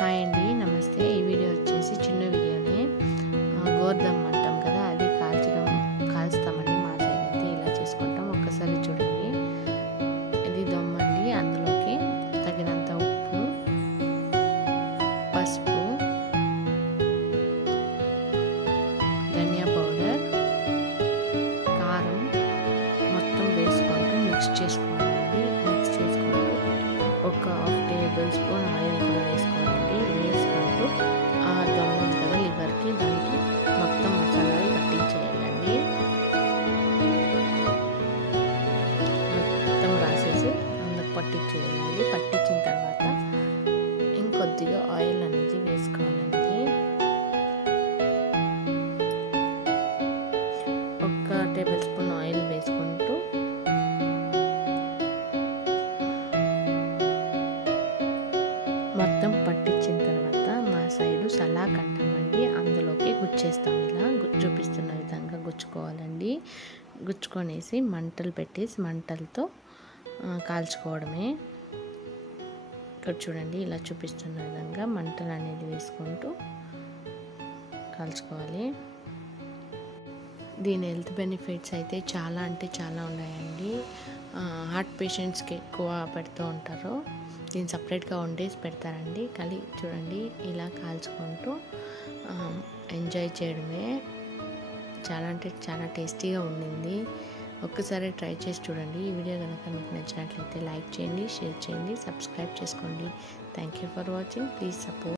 Hi అండి, నమస్తే. ఈ వీడియో వచ్చేసి చిన్న వీడియోనే. గోర్దమ్ అంటాం కదా, అది కాల్చుతామండి. మా సైడ్ అయితే ఇలా చేసుకుంటాం. ఒక్కసారి చూడండి. ఇది దొమ్మండి. అందులోకి తగినంత ఉప్పు, పసుపు, ధనియా పౌడర్, కారం మొత్తం వేసుకుంటూ మిక్స్ చేసుకోవాలండి. మిక్స్ చేసుకుంటూ ఒక హాఫ్ టేబుల్ స్పూన్ ఆయిల్ కూడా వేసుకోవాలండి. వేసుకుంటూ ఆ దమ్ము ఉంటుంది లివర్కి, దానికి మొత్తం మసాలాలు పట్టించేయాలండి. మొత్తం రాసేసి అందుకు పట్టించేయాలండి. పట్టించిన తర్వాత ఇంకొద్దిగా ఆయిల్ అనేది వేసుకోవాలండి. ఒక టేబుల్ స్పూన్ ఆయిల్ వేసుకుంటూ మొత్తం పట్టించిన తర్వాత మా సైడు సలాక్ అంటామండి, అందులోకి గుచ్చేస్తాం. ఇలా చూపిస్తున్న విధంగా గుచ్చుకోవాలండి. గుచ్చుకొనేసి మంటలు పెట్టేసి మంటలతో కాల్చుకోవడమే. ఇక్కడ చూడండి, ఇలా చూపిస్తున్న విధంగా మంటలు అనేది వేసుకుంటూ కాల్చుకోవాలి. దీని హెల్త్ బెనిఫిట్స్ అయితే చాలా అంటే చాలా ఉన్నాయండి. హార్ట్ పేషెంట్స్కి ఎక్కువ పెడుతూ ఉంటారు. దీన్ని సపరేట్గా వండేసి పెడతారండి. చూడండి, ఇలా కాల్చుకుంటూ ఎంజాయ్ చేయడమే. చాలా అంటే చాలా టేస్టీగా ఉండింది. ఒక్కసారి ట్రై చేసి చూడండి. ఈ వీడియో కనుక మీకు నచ్చినట్లయితే లైక్ చేయండి, షేర్ చేయండి, సబ్స్క్రైబ్ చేసుకోండి. Thank you for watching. Please support.